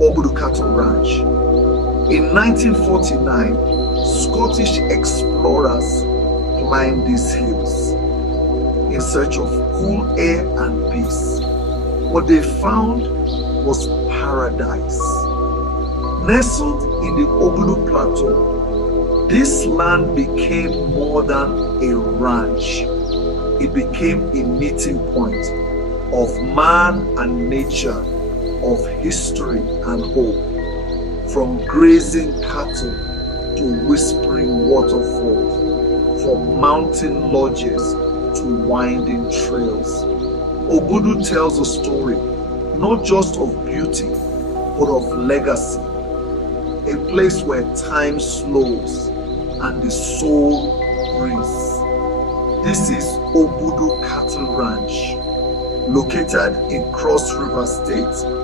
Obudu Cattle Ranch. In 1949, Scottish explorers climbed these hills in search of cool air and peace. What they found was paradise. Nestled in the Obudu Plateau, this land became more than a ranch. It became a meeting point of man and nature, of history and hope, from grazing cattle to whispering waterfalls, from mountain lodges to winding trails. Obudu tells a story not just of beauty, but of legacy. A place where time slows and the soul breathes. This is Obudu Cattle Ranch, located in Cross River State,